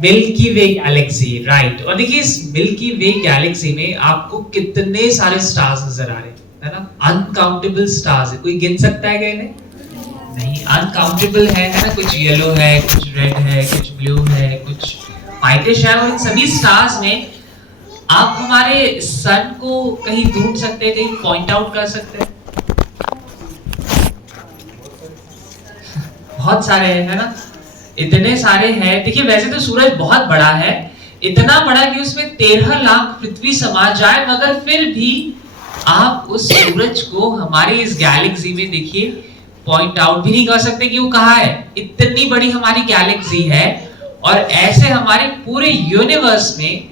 Milky वे Galaxy, right. और देखिए इस मिल्की वे गैलेक्सी में आपको कितने सारे स्टार्स नजर आ रहे हैं, है ना? अनकाउंटेबल स्टार्स है। कोई गिन सकता है क्या इन्हें? नहीं, अनकाउंटेबल है ना? कुछ येलो है, कुछ रेड है, कुछ ब्लू है, कुछ व्हाइटिश है। और इन सभी स्टार्स में आप हमारे सन को कहीं ढूंढ सकते हैं, कहीं पॉइंट आउट कर सकते हैं? बहुत सारे हैं, है ना? इतने सारे हैं। देखिए वैसे तो सूरज बहुत बड़ा है, इतना बड़ा कि उसमें 13 लाख पृथ्वी समा जाए, मगर फिर भी आप उस सूरज को हमारे इस गैलेक्सी में देखिए पॉइंट आउट भी नहीं कर सकते कि वो कहाँ है। इतनी बड़ी हमारी गैलेक्सी है और ऐसे हमारे पूरे यूनिवर्स में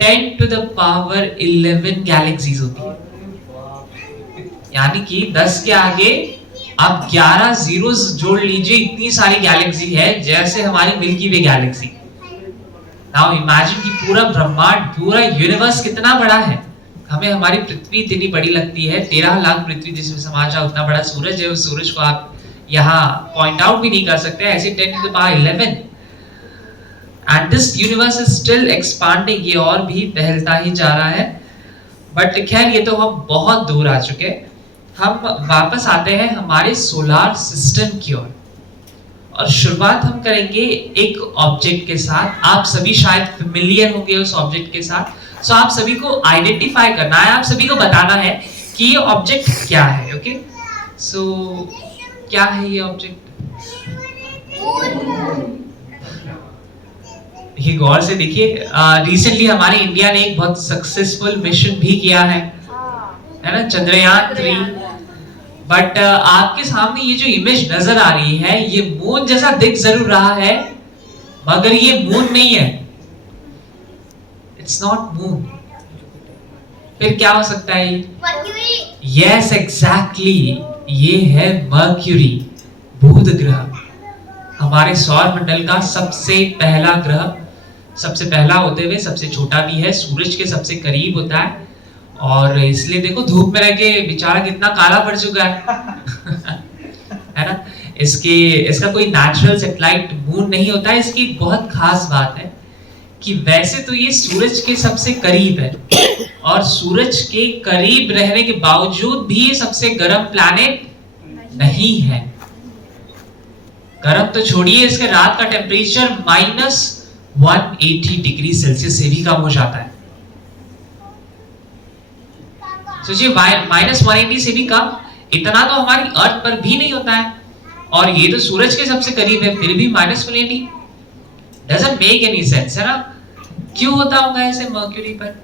10 to the power 11 गैलेक्सीज होती है। यानी कि 10 के आगे आप 11 जीरोस जोड़ लीजिए, इतनी सारी गैलेक्सी है जैसे हमारी मिल्की वे गैलेक्सी। नाउ इमेजिन कि पूरा ब्रह्मांड, पूरा यूनिवर्स कितना बड़ा है। हमें हमारी पृथ्वी इतनी बड़ी लगती है, 13 लाख पृथ्वी जिसमें समा जाए उतना बड़ा सूरज है। उस सूरज को आप यहाँ पॉइंट आउट भी नहीं कर सकते, ऐसे 10 to the power 11। And this universe is still expanding, ये और भी फैलता ही जा रहा है। बट खैर ये तो हम बहुत दूर आ चुके हैं। हम वापस आते हैं हमारे सोलार सिस्टम की ओर और शुरुआत हम करेंगे एक ऑब्जेक्ट के साथ। आप सभी शायद फेमिलियर होंगे उस ऑब्जेक्ट के साथ। सो आप सभी को आइडेंटिफाई करना है, आप सभी को बताना है कि ये ऑब्जेक्ट क्या है। ओके, सो क्या है ये ऑब्जेक्ट? देखिए गौर से देखिए, रिसेंटली हमारे इंडिया ने एक बहुत सक्सेसफुल मिशन भी किया है ना, चंद्रयान 3। बट आपके सामने ये जो इमेज नजर आ रही है, ये मून जैसा दिख जरूर रहा है, मगर ये मून नहीं है। It's not moon. फिर क्या हो सकता है? मर्क्यूरी। यस एग्जैक्टली, ये है मर्क्यूरी, बुध ग्रह। हमारे सौर मंडल का सबसे पहला ग्रह, सबसे पहला होते हुए सबसे छोटा भी है, सूरज के सबसे करीब होता है और इसलिए देखो धूप में रह के बेचारा कितना काला पड़ चुका है है ना? इसका कोई नेचुरल सैटेलाइट मून नहीं होता है। इसकी एक बहुत खास बात है कि वैसे तो ये सूरज के सबसे करीब है और सूरज के करीब रहने के बावजूद भी ये सबसे गर्म प्लैनेट नहीं है। गर्म तो छोड़िए, इसके रात का टेम्परेचर -180 डिग्री सेल्सियस से भी कम हो जाता है। सोचिए -180 से भी कम, इतना तो हमारी अर्थ पर भी नहीं होता है और ये तो सूरज के सबसे करीब है, फिर भी -180। डजंट मेक एनी सेंस, है ना? क्यों होता होगा ऐसे मर्क्यूरी पर?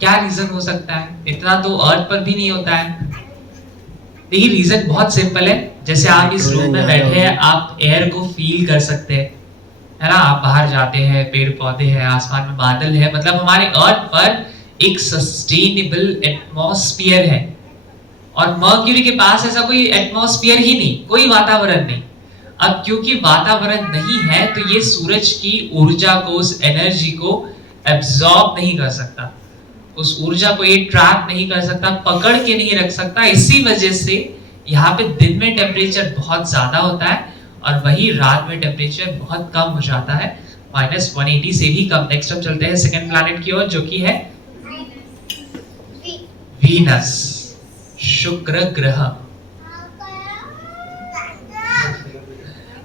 क्या रीजन हो सकता है? इतना तो अर्थ पर भी नहीं होता है। देखिए रीजन बहुत सिंपल है। जैसे आप इस रूम में बैठे हैं, आप एयर को फील कर सकते हैं, है ना? आप बाहर जाते हैं, पेड़ पौधे हैं, आसमान में बादल है, मतलब हमारे अर्थ पर एक सस्टेनेबल एटमॉस्फेयर है और मर्क्यूरी के पास ऐसा कोई एटमॉस्फेयर ही नहीं, कोई वातावरण नहीं। अब क्योंकि वातावरण नहीं है तो ये सूरज की ऊर्जा को, उस एनर्जी को एब्जॉर्ब नहीं कर सकता, उस ऊर्जा को ये ट्रैप नहीं कर सकता, पकड़ के नहीं रख सकता। इसी वजह से यहाँ पे दिन में टेम्परेचर बहुत ज्यादा होता है और वही रात में टेम्परेचर बहुत कम हो जाता है, -180 से भी कम। नेक्स्ट हम चलते हैं सेकंड प्लैनेट की ओर, जो कि है वीनस, शुक्र ग्रह।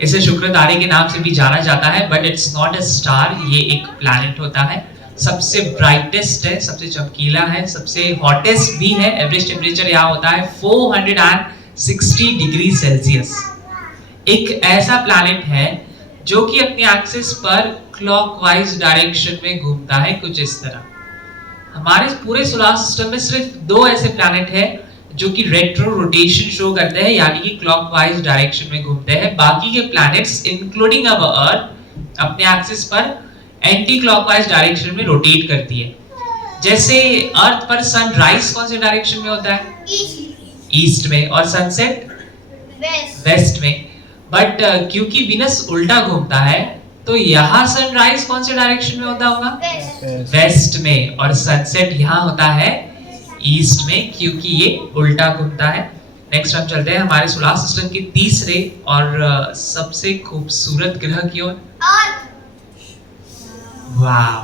इसे शुक्र तारे के नाम से भी जाना जाता है, but it's not a star, ये एक प्लैनेट होता है। सबसे ब्राइटेस्ट है, सबसे चमकीला है, सबसे हॉटेस्ट भी है। एवरेज टेम्परेचर यहाँ होता है 460 डिग्री सेल्सियस। एक ऐसा प्लैनेट है जो कि अपने एक्सिस पर क्लॉकवाइज डायरेक्शन में घूमता है, कुछ इस तरह। हमारे पूरे सोलर सिस्टम में सिर्फ 2 ऐसे प्लैनेट हैं जो कि रेट्रो रोटेशन शो करते हैं, यानी कि क्लॉकवाइज डायरेक्शन में घूमते हैं। बाकी के प्लैनेट्स इंक्लूडिंग अवर अर्थ अपने एक्सिस पर एंटी क्लॉकवाइज डायरेक्शन में रोटेट करती है। जैसे अर्थ पर सनराइज कौन से डायरेक्शन में होता है? ईस्ट में, और सनसेट वेस्ट में। बट क्योंकि वीनस उल्टा घूमता है तो यहाँ सनराइज कौन से डायरेक्शन में होता होगा? वेस्ट में, और सनसेट यहाँ होता है ईस्ट में, क्योंकि ये उल्टा घूमता है। नेक्स्ट हम चलते हैं हमारे सोलर सिस्टम के तीसरे और सबसे खूबसूरत ग्रह की ओर। वाह,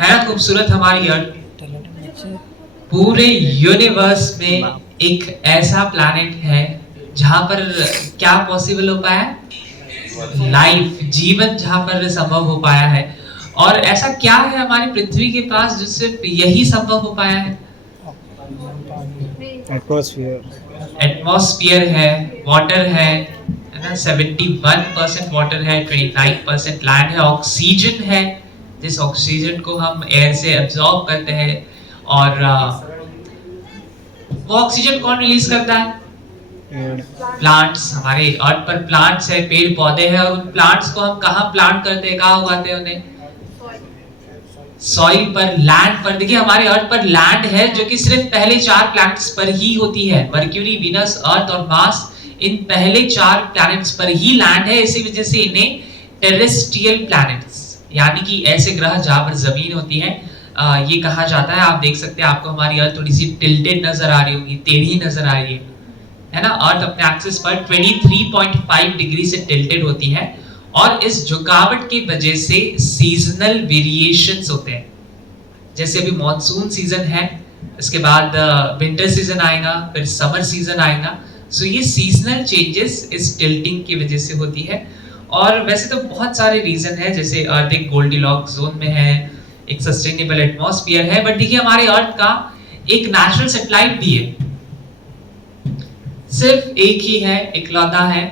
है ना खूबसूरत हमारी अर्थ। पूरे यूनिवर्स में एक ऐसा प्लैनेट है जहां पर क्या पॉसिबल हो पाया है, लाइफ, जीवन जहां पर संभव हो पाया है। और ऐसा क्या है हमारी पृथ्वी के पास जिससे यही संभव हो पाया है? एटमॉस्फेयर है, वाटर है ना, 71% वाटर है, 29% लैंड है, ऑक्सीजन है, जिस ऑक्सीजन को हम एयर से एब्जॉर्ब करते हैं। और वो ऑक्सीजन कौन रिलीज करता है? प्लांट्स। हमारे अर्थ पर प्लांट्स है, पेड़ पौधे हैं, और उन प्लांट्स को हम कहाँ प्लांट करते हैं, कहाँ उगाते हैं उन्हें? सॉइल पर, लैंड पर। देखिए हमारे अर्थ पर लैंड है जो कि सिर्फ पहले 4 प्लैनेट्स पर ही होती है, मर्क्यूरी, वीनस, अर्थ और मार्स। इन पहले 4 प्लैनेट्स पर ही लैंड है, इसी वजह से इन्हें टेरेस्ट्रियल प्लैनेट्स, यानी कि ऐसे ग्रह जहां पर जमीन होती है, ये कहा जाता है। आप देख सकते हैं, आपको हमारी अर्थ थोड़ी सी टिल्टेड नजर आ रही होगी, टेढ़ी नजर आ रही है ना। अर्थ अपने एक्सिस पर 23.5 डिग्री से टिल्टेड होती है, और इस झुकावट की वजह से सीजनल वेरिएशंस होते हैं। जैसे अभी मॉनसून सीजन है, इसके बाद विंटर सीजन आएगा, फिर समर सीजन आएगा। सो ये सीजनल चेंजेस इस टिल्टिंग की वजह से होती है। और वैसे तो बहुत सारे रीजन है, जैसे अर्थ एक गोल्डीलॉक्स जोन में है, एक सस्टेनेबल एटमॉस्फेयर है, बट देखिए हमारे अर्थ का एक नेचुरल सैटेलाइट भी है, सिर्फ एक ही है, इकलौता है।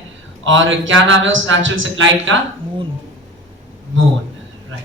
और क्या नाम है उस नेचुरल सैटेलाइट का? Moon. Moon, right.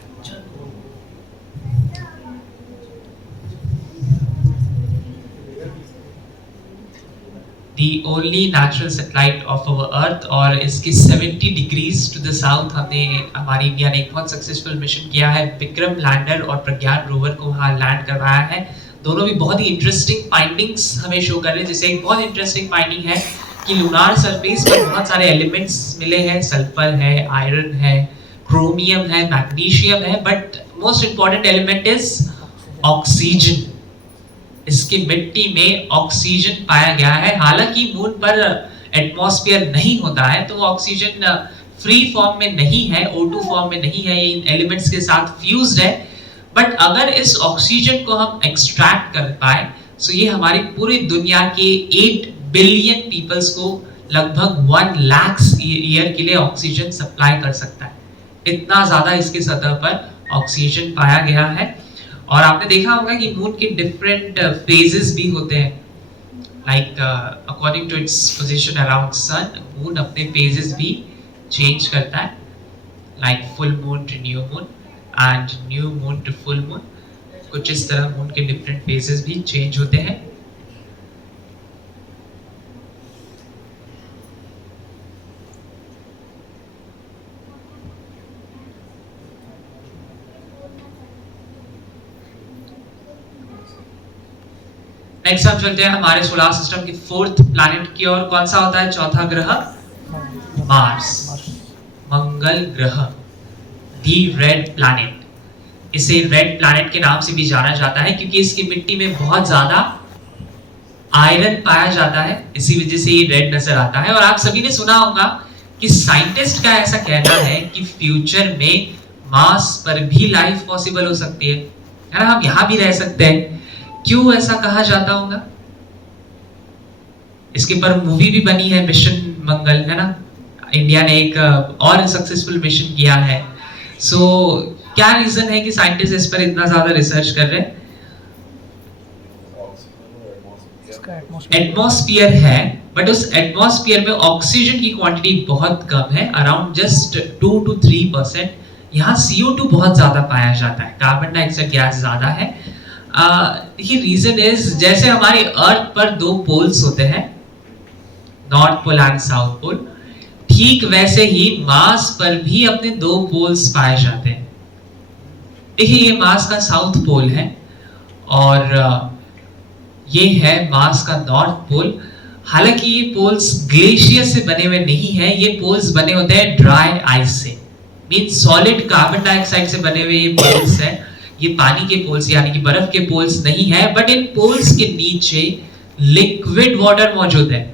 The only natural satellite of our Earth, और इसके 70 डिग्रीज टू द साउथ हमने, हमारी इंडिया ने एक बहुत सक्सेसफुल मिशन किया है, विक्रम लैंडर और प्रज्ञान रोवर को वहां लैंड करवाया है। दोनों भी बहुत ही इंटरेस्टिंग फाइंडिंग्स हमें शो कर रहे हैं। जैसे एक बहुत इंटरेस्टिंग फाइंडिंग है कि लूनार सरफेस पर बहुत सारे एलिमेंट्स मिले हैं, सल्फर है, आयरन है, क्रोमियम है, मैग्नीशियम है, but most important element is oxygen. इसकी मिट्टी में ऑक्सीजन पाया गया है। हालांकि मून पर एटमॉस्फेयर नहीं होता है, तो ऑक्सीजन फ्री फॉर्म में नहीं है, O2 फॉर्म में नहीं है, इन एलिमेंट्स के साथ फ्यूज्ड है। बट अगर इस ऑक्सीजन को हम एक्सट्रैक्ट कर पाए, तो ये हमारी पूरी दुनिया के 8 बिलियन पीपल्स को लगभग 1 लाख ईयर के लिए ऑक्सीजन सप्लाई कर सकता है। इतना ज्यादा इसके सतह पर ऑक्सीजन पाया गया है। और आपने देखा होगा कि मून के डिफरेंट फेजेस भी होते हैं, like according to its position around sun, moon अपने फेजेस भी चेंज करता है, like full moon to new moon and new moon to full moon. कुछ इस तरह मून के डिफरेंट फेजेस भी चेंज होते हैं। नेक्स्ट हम चलते हैं हमारे सोलर सिस्टम के 4th प्लैनेट की ओर। कौन सा होता है चौथा ग्रह? मार्स, मंगल ग्रह, दी रेड प्लैनेट। इसे रेड प्लैनेट के नाम से भी जाना जाता है क्योंकि इसकी मिट्टी में बहुत ज्यादा आयरन पाया जाता है, इसी वजह से ये रेड नजर आता है। और आप सभी ने सुना होगा कि साइंटिस्ट का ऐसा कहना है कि फ्यूचर में मार्स पर भी लाइफ पॉसिबल हो सकती है ना, हम यहां भी रह सकते हैं। क्यों ऐसा कहा जाता होगा? इसके पर मूवी भी बनी है, मिशन मंगल, है ना। इंडिया ने एक और सक्सेसफुल मिशन किया है। सो क्या रीजन है कि साइंटिस्ट इस पर इतना ज्यादा रिसर्च कर रहे हैं? एटमॉस्फेयर है, बट उस एटमॉस्फेयर में ऑक्सीजन की क्वांटिटी बहुत कम है, अराउंड जस्ट 2 to 3%। यहाँ CO2 बहुत ज्यादा पाया जाता है, कार्बन डाइऑक्साइड गैस ज्यादा है। देखिए रीजन इज, जैसे हमारे अर्थ पर 2 पोल्स होते हैं, north pole and south pole, ठीक वैसे ही मार्स पर भी अपने 2 पोल्स पाए जाते हैं। देखिए ये मार्स का साउथ पोल है और ये है मार्स का नॉर्थ पोल। हालांकि ये पोल्स ग्लेशियर से बने हुए नहीं है, ये पोल्स बने होते हैं ड्राई आइस से, मीन सॉलिड कार्बन डाइऑक्साइड से बने हुए ये पोल्स हैं। ये पानी के पोल्स यानी कि बर्फ के पोल्स नहीं है, बट इन पोल्स के नीचे लिक्विड वाटर मौजूद है।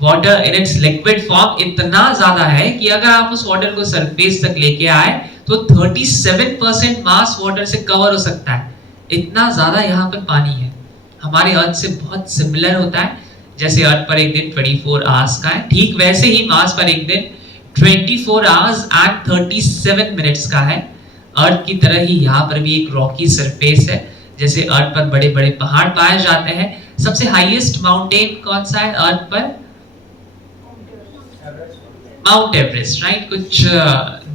Water in its liquid form इतना ज्यादा है कि अगर आप उस वाटर को सरफेस तक लेके आए तो 37% मास वाटर से कवर हो सकता है। इतना ज्यादा यहाँ पर पानी है। हमारे अर्थ से बहुत सिमिलर होता है, जैसे अर्थ पर एक दिन 24 आवर्स का है, ठीक वैसे ही मार्स पर एक दिन 24 आवर्स एंड 37 मिनट्स का है। अर्थ की तरह ही यहाँ पर भी एक रॉकी सरफेस है। जैसे अर्थ पर बड़े बड़े पहाड़ पाए जाते हैं। सबसे हाईएस्ट माउंटेन कौन सा है अर्थ पर? Mount Everest, right. कुछ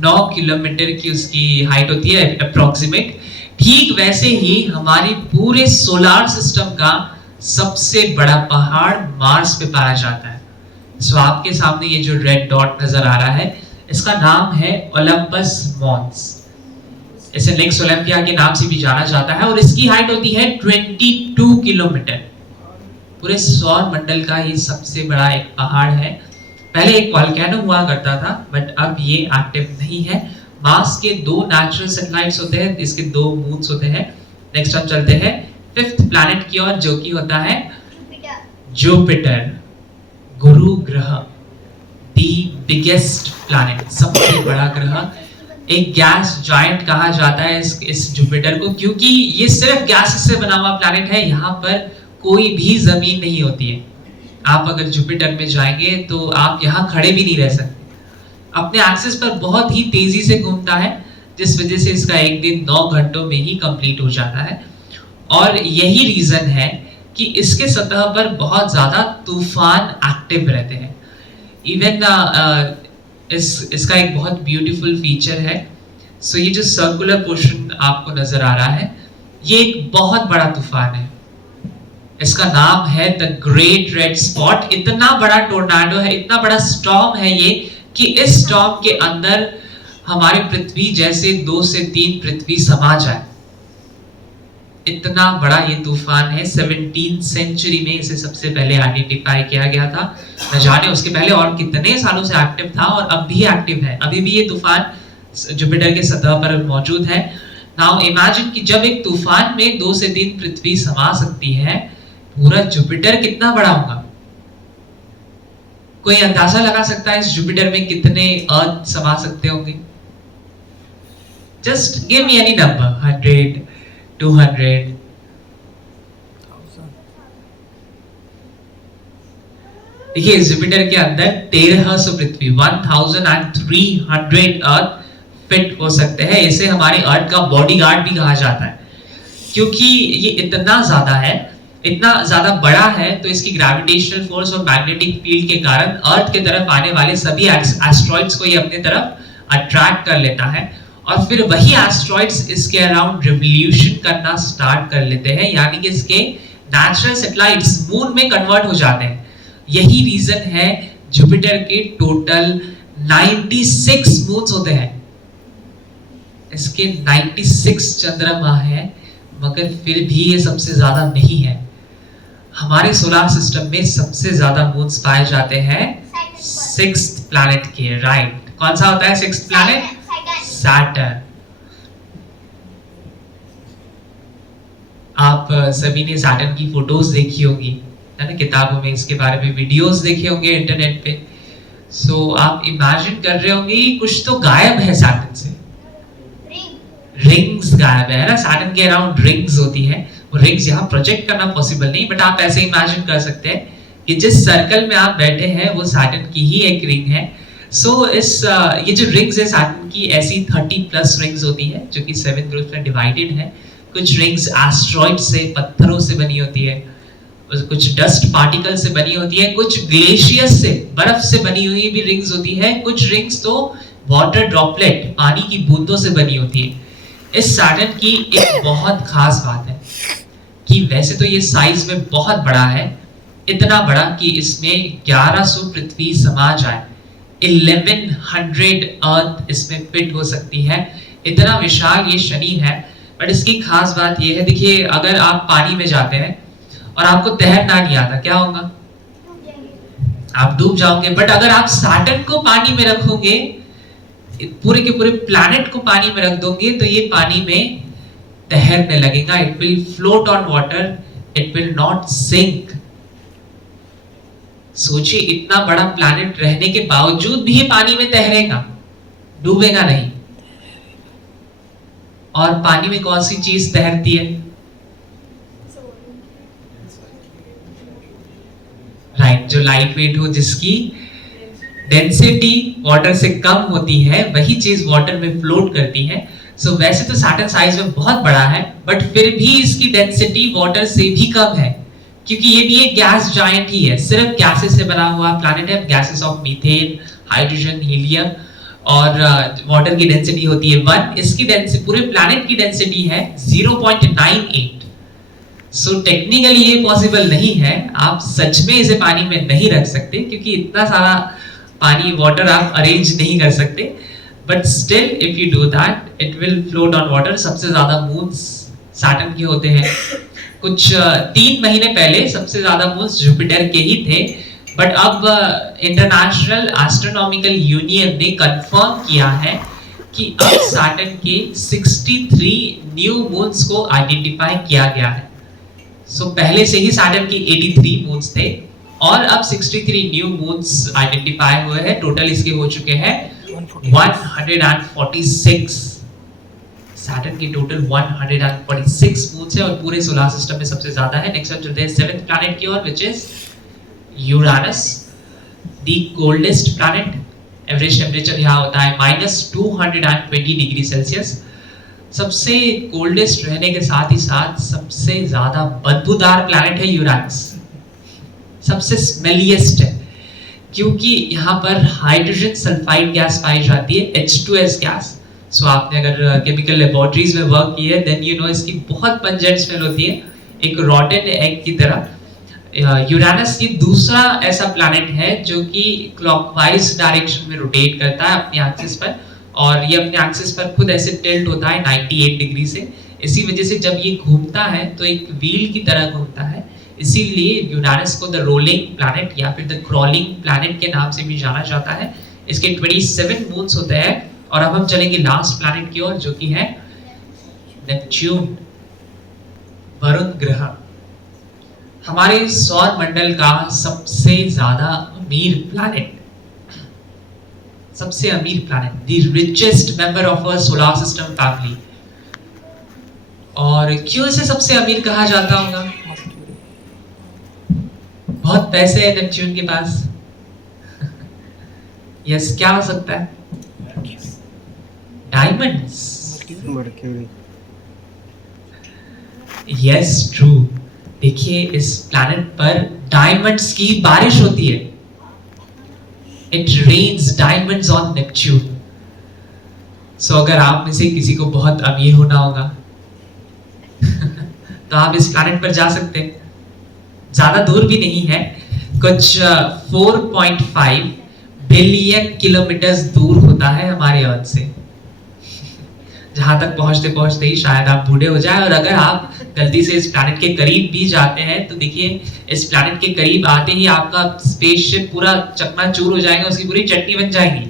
9 किलोमीटर की उसकी हाइट होती है अप्रोक्सीमेट। ठीक वैसे ही हमारे पूरे सोलार सिस्टम का सबसे बड़ा पहाड़ मार्स पे पाया जाता है। सो आपके सामने ये जो रेड डॉट नजर आ रहा है, इसका नाम है ओलंपस मॉन्स। इसे लिंक्स ओलंपिया के नाम से भी जाना जाता है और इसकी हाइट होती है 22 किलोमीटर। पूरे सौर मंडल का ये सबसे बड़ा एक पहाड़ है। पहले एक वोल्केनो हुआ करता था, बट अब ये एक्टिव नहीं है। मार्स के 2 नेचुरल सैटेलाइट्स होते हैं, इसके 2 मून्स होते हैं। नेक्स्ट हम चलते हैं 5th प्लैनेट की ओर, जो कि होता है जुपिटर, गुरु ग्रह, दी बिगेस्ट प्लैनेट, सबसे बड़ा ग्रह। एक गैस जायंट कहा जाता है इस जुपिटर को, क्योंकि ये सिर्फ गैस से बना हुआ प्लैनेट है। यहाँ पर कोई भी जमीन नहीं होती है। आप अगर जुपिटर में जाएंगे तो आप यहाँ खड़े भी नहीं रह सकते। अपने एक्सिस पर बहुत ही तेजी से घूमता है, जिस वजह से इसका एक दिन 9 घंटों में ही कंप्लीट हो जाता है। और यही रीजन है कि इसके सतह पर बहुत ज्यादा तूफान एक्टिव रहते हैं। इवन इसका एक बहुत ब्यूटीफुल फीचर है। सो ये जो सर्कुलर पोर्शन आपको नजर आ रहा है, ये एक बहुत बड़ा तूफान है। इसका नाम है द ग्रेट रेड स्पॉट। इतना बड़ा टोर्नाडो है, इतना बड़ा स्टॉर्म है ये, कि इस स्टॉर्म के अंदर हमारी पृथ्वी जैसे 2 से 3 पृथ्वी समा जाए। इतना बड़ा ये तूफान है। 17th सेंचुरी में इसे सबसे पहले आइडेंटिफाई किया गया था। न जाने उसके पहले और कितने सालों से एक्टिव था, और अब भी एक्टिव है। अभी भी ये तूफान जुपिटर के सतह पर मौजूद है। नाउ इमेजिन कि जब एक तूफान में 2 से 3 पृथ्वी समा सकती है, पूरा जुपिटर कितना बड़ा होगा? कोई अंदाजा लगा सकता है इस जुपिटर में कितने अर्थ समा सकते होंगे? Just give me any number, 100, 200। देखिए इस जुपिटर के अंदर 1300 पृथ्वी, 1300 अर्थ फिट हो सकते हैं। इसे हमारे अर्थ का बॉडीगार्ड भी कहा जाता है, क्योंकि ये इतना ज्यादा है, इतना ज्यादा बड़ा है, तो इसकी ग्रेविटेशनल फोर्स और मैग्नेटिक फील्ड के कारण अर्थ के तरफ आने वाले सभी एस्ट्रॉइड्स को ये अपने तरफ अट्रैक्ट कर लेता है, और फिर वही एस्ट्रॉइड्स इसके अराउंड रिवोल्यूशन करना स्टार्ट कर लेते हैं, यानी कि इसके नेचुरल सैटेलाइट्स मून में कन्वर्ट हो जाते हैं। यही रीजन है जुपिटर के टोटल 96 मून्स होते हैं। इसके 96 चंद्रमा है, मगर फिर भी ये सबसे ज्यादा नहीं है। हमारे सोलर सिस्टम में सबसे ज्यादा मून्स पाए जाते हैं 6th प्लैनेट के, राइट। कौन सा होता है 6th प्लैनेट? सैटर्न। आप सभी ने सैटर्न की फोटोज देखी होगी, है ना, किताबों में इसके बारे में वीडियोस देखे होंगे इंटरनेट पे। सो आप इमेजिन कर रहे होंगे कुछ तो गायब है सैटर्न से। रिंग्स गायब है ना, सैटर्न के अराउंड रिंग्स होती है। वो रिंग्स यहाँ प्रोजेक्ट करना पॉसिबल नहीं, बट आप ऐसे इमेजिन कर सकते हैं कि जिस सर्कल में आप बैठे हैं वो सैटर्न की ही एक रिंग है। सो ये जो रिंग्स है सैटर्न की, ऐसी 30+ रिंग्स होती है, जो कि 7 ग्रुप्स में डिवाइडेड है। कुछ रिंग्स एस्ट्रॉइड से, पत्थरों से बनी होती है, कुछ डस्ट पार्टिकल से बनी होती है, कुछ ग्लेशियर्स से, बर्फ से बनी हुई भी रिंग्स होती है, कुछ रिंग्स तो वाटर ड्रॉपलेट, पानी की बूंदों से बनी होती है। इस सैटर्न की एक बहुत खास बात है कि वैसे तो ये साइज में बहुत बड़ा है, इतना बड़ा कि इसमें 1100 पृथ्वी समा जाए, 1100 अर्थ इसमें फिट हो सकती है। इतना विशाल ये शनि है। बट इसकी खास बात ये है, देखिए अगर आप पानी में जाते हैं और आपको तैरना नहीं आता, क्या होगा? आप डूब जाओगे। बट अगर आप सैटर्न को पानी में रखोगे, पूरे के पूरे प्लैनेट को पानी में रख दोगे, तो ये पानी में तैरने लगेगा, it will float on water, it will not sink. सोचिए इतना बड़ा प्लैनेट रहने के बावजूद भी ये पानी में तैरेगा, डूबेगा नहीं। और पानी में कौन सी चीज तैरती है? राइट, जो लाइट वेट हो, जिसकी डेंसिटी वाटर से कम होती है, वही चीज वाटर में फ्लोट करती है। सो वैसे तो सैटर्न साइज में बहुत बड़ा है, बट फिर भी इसकी डेंसिटी वाटर से भी कम है, क्योंकि ये भी एक गैस जायंट ही है, सिर्फ गैसेस से बना हुआ प्लैनेट है। Gases of methane, hydrogen, helium, और वाटर की डेंसिटी होती है 1। इसकी डेंसिटी, पूरे प्लैनेट की डेंसिटी है 0.98। सो टेक्निकली ये पॉसिबल नहीं है, आप सच में इसे पानी में नहीं रख सकते, क्योंकि इतना सारा पानी, वाटर आप अरेंज नहीं कर सकते। But still if you do that, it will float on water. सबसे ज्यादा मून्स सैटर्न के होते हैं। कुछ 3 महीने पहले सबसे ज्यादा मून्स जुपिटर के ही थे, बट अब इंटरनेशनल एस्ट्रोनॉमिकल यूनियन ने कंफर्म किया है कि अब सैटर्न के 63 न्यू मून्स को आइडेंटिफाई किया गया है। सो पहले से ही सैटर्न के 83 मून्स थे, और अब 63 न्यू मून्स आइडेंटिफाई हुए हैं। टोटल इसके हो चुके हैं 146। सैटर्न के टोटल 146 मून्स है, और पूरे सोलर सिस्टम में सबसे ज्यादा है। नेक्स्ट हम चलते हैं 7th प्लैनेट की ओर, which is Uranus, the coldest planet. Average temperature यहाँ होता है -220 डिग्री सेल्सियस। सबसे कोल्डेस्ट रहने के साथ ही साथ सबसे ज्यादा बदबूदार प्लैनेट है यूरानस। सबसे स्मेलिएस्ट है, क्योंकि यहाँ पर हाइड्रोजन सल्फाइड गैस पाई जाती है, H2S गैस। सो आपने अगर केमिकल लेबोरेटरीज में वर्क की है, देन यू नो इसकी बहुत पंजेंट स्मेल होती है, एक रॉटेन एग की तरह। यूरानस ये दूसरा ऐसा प्लैनेट है जो कि क्लॉकवाइज डायरेक्शन में रोटेट करता है अपनी एक्सिस पर, और ये अपने एक्सिस पर खुद ऐसे टिल्ट होता है 98 डिग्री से। इसी वजह से जब ये घूमता है तो एक व्हील की तरह घूमता है, इसीलिए यूरानस को द रोलिंग प्लैनेट या फिर द क्रॉलिंग प्लैनेट के नाम से भी जाना जाता है। इसके 27 मून्स होते हैं। और अब हम चलेंगे लास्ट प्लैनेट की ओर, जो कि है नेपच्यून, वरुण ग्रह। हमारे सौर मंडल का सबसे ज्यादा अमीर प्लैनेट, सबसे अमीर planet, the richest member of our solar system family. और क्यों इसे सबसे अमीर कहा जाता होगा? बहुत पैसे है नेपच्यून के पास। यस, क्या हो सकता है? डायमंड्स। Yes, true. देखिए इस प्लैनेट पर डायमंड्स की बारिश होती है। It rains diamonds on Neptune. So अगर आप में से किसी को बहुत अमीर होना होगा तो आप इस प्लैनेट पर जा सकते हैं। ज्यादा दूर भी नहीं है, कुछ 4.5 बिलियन किलोमीटर दूर होता है हमारे अर्थ से। जहां तक पहुंचते पहुंचते ही शायद आप बूढ़े हो जाए, और अगर आप गलती से इस प्लैनेट के करीब भी जाते हैं तो देखिए इस प्लैनेट के करीब आते ही आपका स्पेसशिप पूरा चकनाचूर हो जाएगा, उसकी पूरी चटनी बन जाएगी,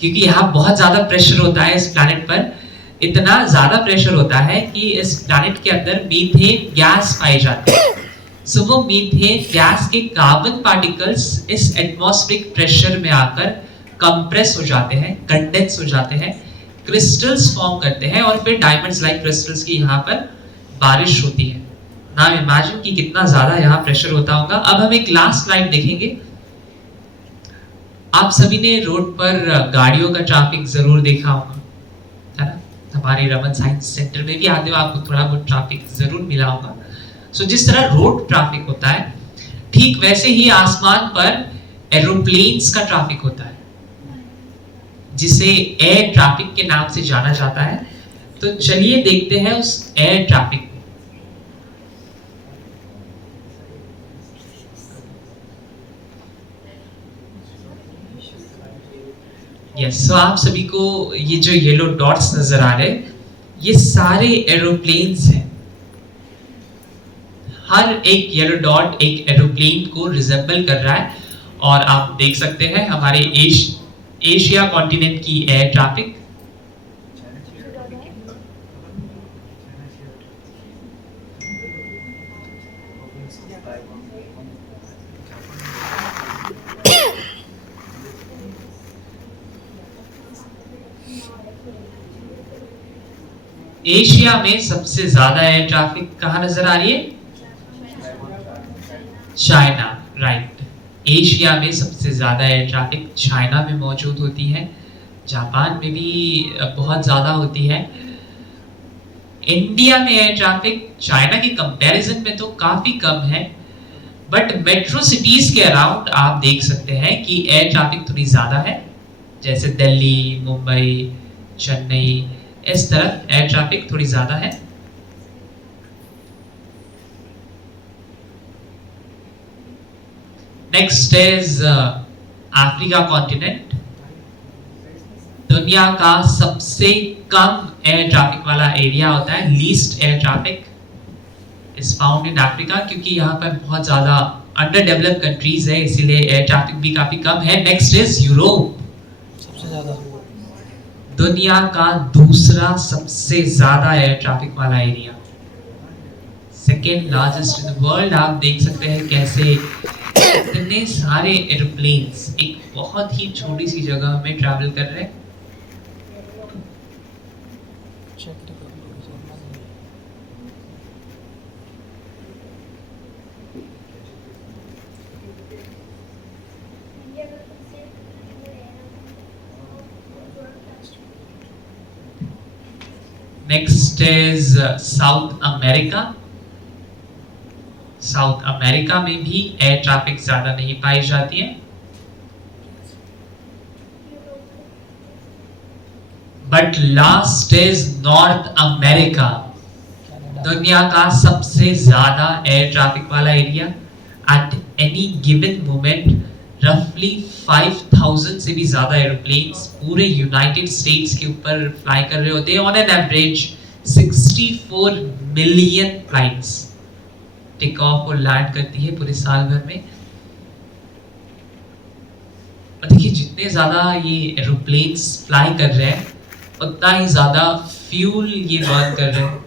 क्योंकि यहाँ बहुत ज्यादा प्रेशर होता है इस प्लैनेट पर। इतना ज्यादा प्रेशर होता है कि इस प्लैनेट के अंदर मीथेन गैस पाई जाती है। सो वो मीथेन गैस के कार्बन पार्टिकल्स इस एटमॉस्फेरिक प्रेशर में आकर कंप्रेस हो जाते हैं, कंडेंस हो जाते हैं, क्रिस्टल्स फॉर्म करते हैं, और फिर डायमंड्स लाइक क्रिस्टल्स की यहाँ पर बारिश होती है। नाउ इमेजिन कि कितना ज्यादा यहाँ प्रेशर होता होगा। अब हम एक लास्ट स्लाइड देखेंगे। आप सभी ने रोड पर गाड़ियों का ट्रैफिक जरूर देखा होगा, है ना? हमारे रमन साइंस सेंटर में भी आते हुए आपको थोड़ा बहुत ट्रैफिक जरूर मिला होगा। सो जिस तरह रोड ट्रैफिक होता है, ठीक वैसे ही आसमान पर एरोप्लेन्स का ट्रैफिक होता है, जिसे एयर ट्रैफिक के नाम से जाना जाता है। तो चलिए देखते हैं उस एयर ट्रैफिक को। यस, सो आप सभी को ये जो येलो डॉट्स नजर आ रहे हैं, ये सारे एरोप्लेन्स हैं। हर एक येलो डॉट एक एरोप्लेन को रिजेंबल कर रहा है, और आप देख सकते हैं हमारे एशिया कॉन्टिनेंट की एयर ट्रैफिक। एशिया में सबसे ज्यादा एयर ट्रैफिक कहाँ नजर आ रही है? China, right. एशिया में सबसे ज्यादा एयर ट्रैफिक चाइना में मौजूद होती है। जापान में भी बहुत ज्यादा होती है। इंडिया में एयर ट्रैफिक चाइना के कंपैरिजन में तो काफी कम है, बट मेट्रो सिटीज के अराउंड आप देख सकते हैं कि एयर ट्रैफिक थोड़ी ज्यादा है, जैसे दिल्ली, मुंबई, चेन्नई, इस तरफ एयर ट्रैफिक थोड़ी ज्यादा है। Next is Africa continent. दुनिया का सबसे कम एयर ट्रैफिक वाला एरिया होता है, least air traffic is found in Africa, क्योंकि यहाँ पर बहुत ज्यादा अंडर डेवलप्ड कंट्रीज है, इसीलिए एयर ट्रैफिक भी काफी कम है। Next is Europe. सबसे ज्यादा दुनिया का दूसरा सबसे ज्यादा एयर ट्रैफिक वाला area, second largest in the world. आप देख सकते हैं कैसे इतने सारे एरोप्लेन्स एक बहुत ही छोटी सी जगह में ट्रैवल कर रहे हैं। Next is south America. South America में भी एयर ट्रैफिक ज्यादा नहीं पाई जाती है, but last is north America. दुनिया का सबसे ज्यादा एयर ट्रैफिक वाला area. At any given moment रफली 5000 से भी ज्यादा एरोप्लेन्स पूरे यूनाइटेड स्टेट्स के ऊपर फ्लाई कर रहे होते हैं। On an average 64 million flights take off और लैंड करती है पूरे साल भर में। और देखिए जितने ज्यादा ये एरोप्लेन्स फ्लाई कर रहे हैं उतना ही ज्यादा फ्यूल ये बर्न कर रहे हैं,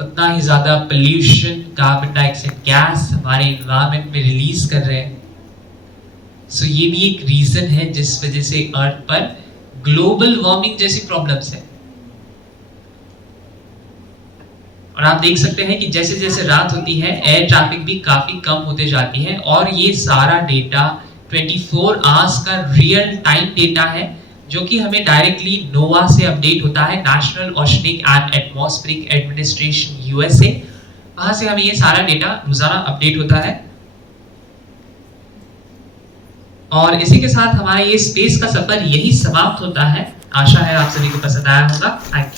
उतना ही ज्यादा पोल्यूशन, कार्बन डाइऑक्साइड गैस हमारे एनवायरनमेंट में रिलीज कर रहे हैं। सो ये भी एक रीजन है जिस वजह से अर्थ पर ग्लोबल वार्मिंग जैसी प्रॉब्लम्स है। और आप देख सकते हैं कि जैसे जैसे रात होती है एयर ट्रैफिक भी काफी कम होते जाती है, और ये सारा डेटा 24 आवर्स का रियल टाइम डेटा है जो कि हमें डायरेक्टली नोवा से अपडेट होता है, national oceanic and atmospheric administration USA. वहां से हमें ये सारा डेटा रोजाना अपडेट होता है। और इसी के साथ हमारा ये स्पेस का सफर यही समाप्त होता है। आशा है आप सभी को पसंद आया होगा। Thank you.